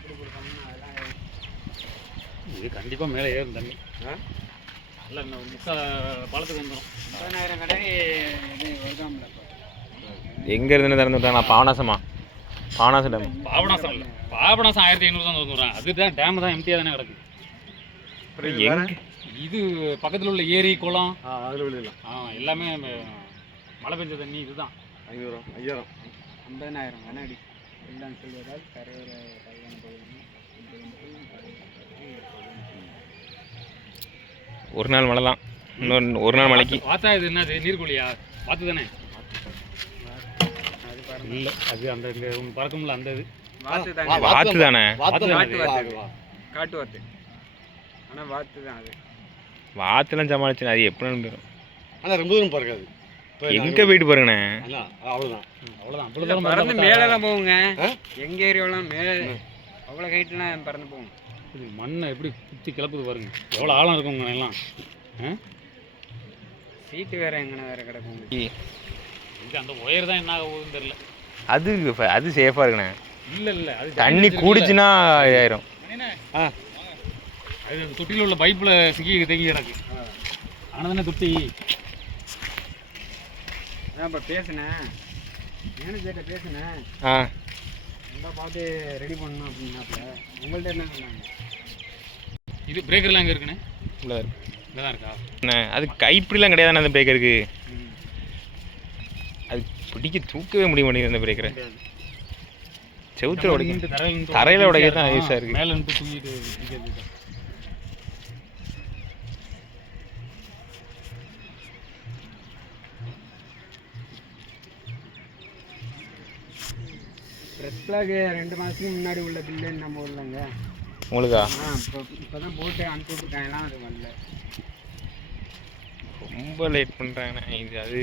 இப்படி கொடுத்தோம்னா அதெல்லாம் இது கண்டிப்பாக மேலே ஏறும் தண்ணி. இல்லை இன்னும் முக்கால் பாலத்துக்கு வந்துடும். 50,000 கடை இது வருதாம்ல. எங்கே இருந்துன்னு திறந்து விட்டாங்க? பாபநாசமா? பாபநாசம் டேம். பாபநாசம் இல்லை, பாபநாசம் 1500 தான் திறந்து விட்றாங்க. அதுதான் டேம் தான் எம்டியாக தானே கிடக்கு. எங்கே? இது பக்கத்தில் உள்ள ஏரி குளம் அதில் விழுலாம். எல்லாமே மழை பெஞ்ச தண்ணி இதுதான். 500 5000 50,000 கன அடி எல்லாம் சொல்வதால் கரையோர கல்யாண பகுதி ஒரு நாள் மழை தான், இன்னொரு ஒரு நாள் மழைக்கு. பார்த்தா இது என்னது நீர்கோழியா? பார்த்து தானே? அது பாருங்க. இல்லை அது அந்த இங்கே பறக்கும்ல அந்த இது வாத்து தாங்க. வாத்து தானே? காட்டு வாத்து. ஆனால் வாத்து தான் அது. வாத்துலாம் சமாளிச்சு அது எப்படின்னு போயிடும். ஆனால் ரொம்ப தூரம் பறக்காது. எங்கே போயிட்டு பாருங்கண்ணே? அவ்வளோதான் அவ்வளோதான். பறந்து மேலெல்லாம் போகுங்க. எங்கள் ஏரியாவெல்லாம் மேலே அவ்வளோ ஹைட்லாம் பறந்து போகும். இது மண்ணை எப்படி குத்தி கிளப்புது பாருங்க, எவ்வளோ ஆழம் இருக்குங்க எல்லாம். சீட்டு வேற எங்கன்னா வேற கிடக்கும். இது அந்த ஒயர் தான் என்ன ஆகுதுன்னு தெரியல. அது சேஃபாக இருக்குண்ணே. இல்லை அது தண்ணி கூடிச்சுன்னா ஆயிரும். அது தொட்டியில் உள்ள பைப்பில் சிக்கி தேங்கி கிடக்கு. ஆனால் தானே தொட்டி. நான் இப்போ பேசினேன், மேனேஜர்கிட்ட பேசினேன். நல்லா பார்த்து ரெடி பண்ணணும் அப்படின்னாப்புல. உங்கள்கிட்ட என்ன சொன்னாங்க? இது பிரேக்கர்லாம் எங்கே இருக்குண்ணே? இல்லை இங்கே தான் இருக்கா? அது கைப்பிடிலாம் கிடையாதுண்ணே அந்த பிரேக்கருக்கு. அது பிடிக்க தூக்கவே முடிய மாட்டேங்குது அந்த பிரேக்கரை. செவுத்துல உடைக்க, தரையில் உடைக்க தான் யூஸாக இருக்குது. மேலே நின்று தூங்கிட்டு பிடிக்கிறது. ப்ரெஸ் பிளாக் 2 மாதத்துக்கு முன்னாடி உள்ள பில்லுன்னு நம்ம உள்ளங்க உங்களுக்கா? இப்போ தான் போட்டு அனுப்பி விட்ருக்காங்கலாம். அது வரல. ரொம்ப லேட் பண்ணுறாங்கண்ணே. இது அது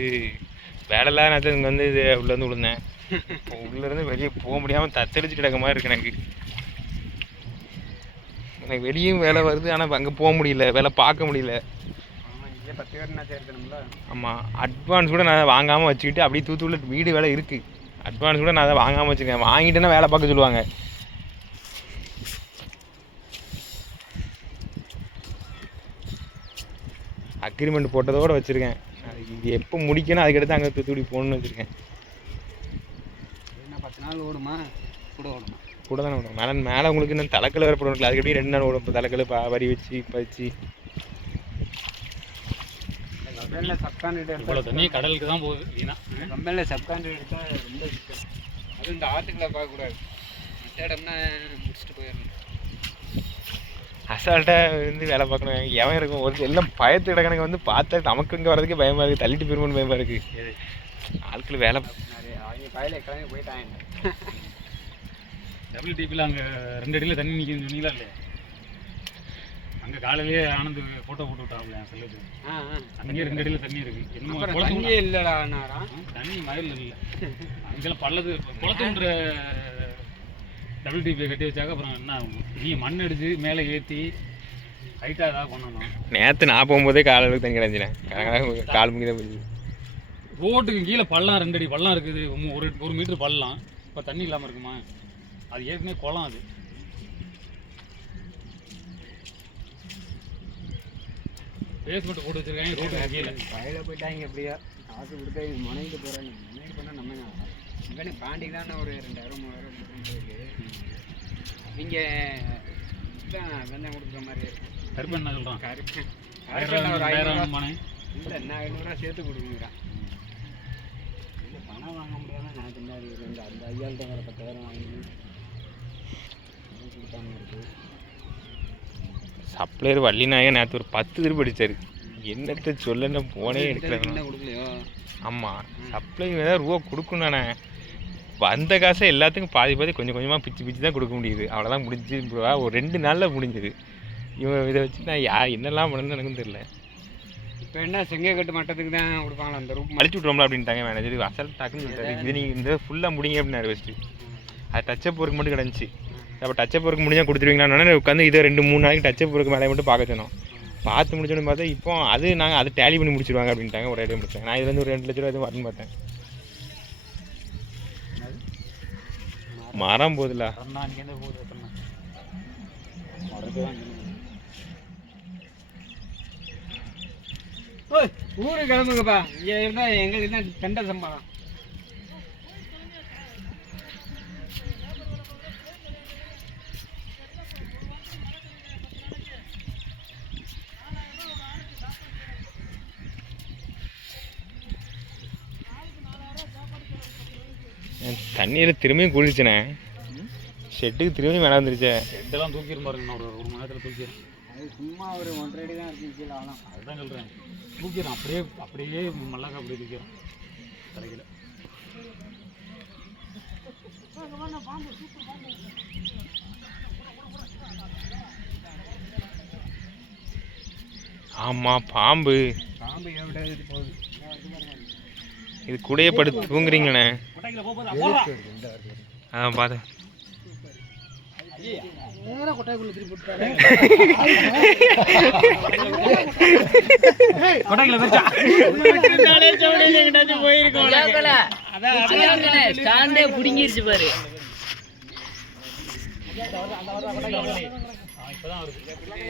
வேலைலாம் நேரத்தில் இங்கே வந்து இது உள்ளேருந்து விழுந்தேன். உள்ளேருந்து வெளியே போக முடியாமல் தத்தளிச்சு கிடக்க மாதிரி இருக்கு எனக்கு. எனக்கு வெளியும் வேலை வருது, ஆனால் அங்கே போக முடியல, வேலை பார்க்க முடியல. இங்கே 10 பேர் நான் சேர்த்துணும்ல. ஆமாம், அட்வான்ஸ் கூட நான் வாங்காமல் வச்சுக்கிட்டு அப்படியே தூத்துக்குள்ள வீடு வேலை இருக்குது. அட்வான்ஸ் கூட நான் அதை வாங்காமல் வச்சுருக்கேன். வாங்கிட்டேன்னா வேலை பார்க்க சொல்லுவாங்க. அக்ரிமெண்ட் போட்டதோடு வச்சுருக்கேன். இது எப்போ முடிக்கணும் அதுக்கடுத்து அங்கே தூத்துக்குடி போகணுன்னு வச்சுருக்கேன். என்ன 10 நாள் ஓடுமா? கூட ஓடுமா? கூட தானே ஓடும். மேலே உங்களுக்கு இன்னும் தலைக்கல் வேறு போடணும். அதுக்கு எப்படி 2 நாள் ஓடும். இப்போ தலைக்கல் வரி வச்சு பதிச்சு. கம்பெனியில் சப்கான்ட்ராக்ட் இவ்வளோ தண்ணி கடலுக்கு தான் போகுது. கம்பெனியில் சப்கான்ட்ராக்ட் எடுத்தால் ரொம்ப சிக்கல். அதுவும் இந்த ஆற்றுக்களை பார்க்கக்கூடாது. மற்ற இடம்னா முடிச்சுட்டு போயிடணும். அசால்ட்டாக இருந்து வேலை பார்க்கணும். எவன் இருக்கும் ஒரு எல்லாம் பயத்து கிடக்கணக்கு வந்து பார்த்தா நமக்கு இங்கே வரதுக்கே பயமாக இருக்குது. தள்ளிட்டு போயிருமோன்னு பயமாக இருக்குது. ஆட்கள் வேலை அவங்க காலையில் கிளம்பி போயிட்டாங்க. WTPயில் அங்கே 2 அடியில் தண்ணி நிற்கிதுன்னு சொன்னீங்களா இல்லையா? அங்கே காலையிலேயே ஆனந்து ஃபோட்டோ போட்டு விட்டாங்களே என் செல்லுக்கு. அங்கேயே 2 அடியில் தண்ணி இருக்குது. என்னமோ தண்ணியே இல்லைடா. தண்ணி மயில் இல்லை. அங்கெல்லாம் பள்ளது குளத்துன்ற WTP கட்டி வச்சாக்க அப்புறம் என்ன ஆகும்? நீங்கள் மண் அடித்து மேலே ஏற்றி ஹைட்டாக ஏதாவது பண்ணணும். நேற்று நான் போகும்போதே காலையில் தண்ணி கிடஞ்சினேன். கால் முங்கி தான் போயிடுது. ரோட்டுக்கு கீழே பள்ளம் 2 அடி பள்ளம் இருக்குது. 1 மீட்டர் பள்ளம். இப்போ தண்ணி இல்லாமல் இருக்குமா? அது ஏற்கனவே குளம். அது பேஸ்மெண்ட் போட்டு வச்சுருக்காங்க ரோட்டுக்கு கீழே. வயலில் போயிட்டாங்க. எப்படியா காசு கொடுத்தா முனைக்கு போகிறாங்க. முனைக்கு போனால் நம்ம இங்கே பாண்டிக்கு தானே ஒரு 2000-3000 இருக்குது. அவங்க தான் வெந்தயம் கொடுக்குற மாதிரி இருக்கும். கருப்பு என்ன சொல்கிறான்? கருப்பு 1000 மனை இல்லை, என்ன 500 சேர்த்து கொடுக்குறான். இல்லை பணம் வாங்க முடியாமல் நான் பின்னாடி இருந்து அந்த 5000 வேறு 10,000 வாங்கி கொடுத்தாம இருக்குது. சப்ளையர் வள்ளிநாயகன் நேற்று ஒரு 10 திருப்பி அடித்தார். என்னத்தை சொல்லன்னு போனே எடுக்கல. கொடுக்கலையோ? ஆமாம், சப்ளை ஏதாவது ரூபா கொடுக்கணுண்ணே. வந்த காசை எல்லாத்துக்கும் பாதி கொஞ்சம் கொஞ்சமாக பிச்சு தான் கொடுக்க முடியுது. அவ்வளோதான் முடிஞ்சு. ஒரு 2 நாளில் முடிஞ்சது. இவன் இதை வச்சு நான் என்னெல்லாம் பண்ணணுன்னு எனக்கும் தெரியல. இப்போ என்ன செங்கக்கட்டு மட்டத்துக்கு தான் கொடுப்பாங்களா? அந்த ரூம் அழிச்சு விட்றோம்ல அப்படின்ட்டாங்க மேனேஜர். அசல் டாக்குன்னு சொல்லிட்டாரு. இது நீங்கள் இந்த ஃபுல்லாக முடிங்க அப்படின்னாரு ஃபஸ்ட்டு. அது டச்சப் ஒர்க் மட்டும் கிடந்துச்சு. அப்போ டச்சப் ஒர்க் முடிஞ்சால் கொடுத்துருவீங்களான்னு உட்காந்து இதை 2-3 நாளைக்கு டச்சப் ஒர்க் மேலே மட்டும் பார்க்க சொன்னோம். பார்த்து முடிச்சோன்னு பார்த்தா இப்போ அது நாங்கள் அதை டேலி பண்ணி முடிச்சிடுவாங்க அப்படின்ட்டாங்க. ஒரு ஐடியா முடிச்சாங்க. நான் இதுலேருந்து ஒரு 2 லட்ச ரூபா எதுவும் வரணும்னு பார்த்தேன். மரம் போகுதுல. மரம் தான் அங்கேருந்து போகுது எத்தனை மரத்து தான் இங்கே. ஓய் ஊருக்கு கிளம்புங்கப்பா. இங்கே இருந்தால் எங்களுக்கு தான் தண்டை சம்பளம். தண்ணீர் திரும்பியும் குளிச்சுண்ணே. ஷெட்டுக்கு திரும்பியும் மேலே வந்துருச்சே. ஷெட்டெல்லாம் தூக்கிடும் பாருங்க, ஒரு 1 மணி நேரத்தில் தூக்கிடும். அது சும்மா ஒரு 1.5 அடி தான் இருக்கும் கீழே. ஆகலாம் அதுதான் சொல்கிறேன், தூக்கிடும் அப்படியே மல்லாக்கா அப்படியே தூக்கிடும் கடையில். ஆமாம் பாம்பு. பாம்பு எவ்வளோ போகுது. இது கூடயே படுத்து தூங்குறீங்களே. ஆ பார்த்தேன். கொட்டாய்க்குள்ள திருப்பி போட்டாரு. கொடைகளை வச்சா ஸ்டாண்டே புடிங்கிருச்சு பாரு.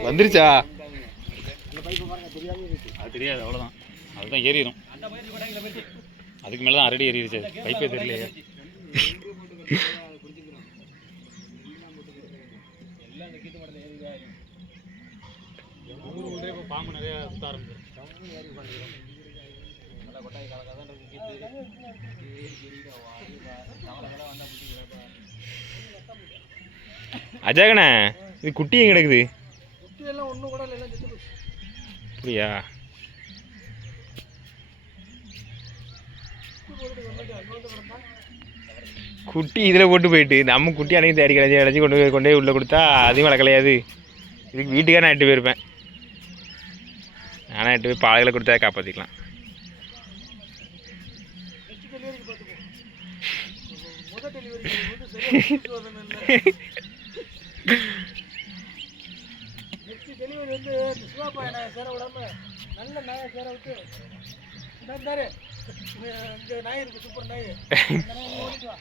வந்துருச்சா? அது தெரியாது, அவ்வளோதான். அதுதான் ஏறிடும். அதுக்கு மேலே தான் அரடி ஏறிடுச்சு, பைப்பே தெரியலையே. ஊருக்குள்ளே இப்போ பாம்பு நிறைய சுத்த ஆரம்பிச்சு. அஜாகண்ணே, இது குட்டி எங்க கிடக்குது? அப்படியா? குட்டி இதில் போட்டு போயிட்டு நம்ம குட்டி அன்னைக்கு தேடி கிடச்சி அடைச்சி கொண்டு போய் உள்ளே கொடுத்தா அதையும் வளர்க்கலையாது. இதுக்கு வீட்டுக்காக நான் எட்டு போயிருப்பேன். நானும் எட்டு போய் பாலைகளை கொடுத்தா காப்பாற்றிக்கலாம். டெலிவரி வந்து சிவாப்பா நாயை சேர விடாம நல்ல நாயை சேர விட்டு இருந்தாரு. இங்கே நாய் இருக்கு, சூப்பர் நாய். ஓடிட்டு வா.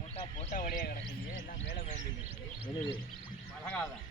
போட்டா போட்டா வழியாக கிடக்குங்க எல்லாம் மேலே வேண்டியது. மழை காலம்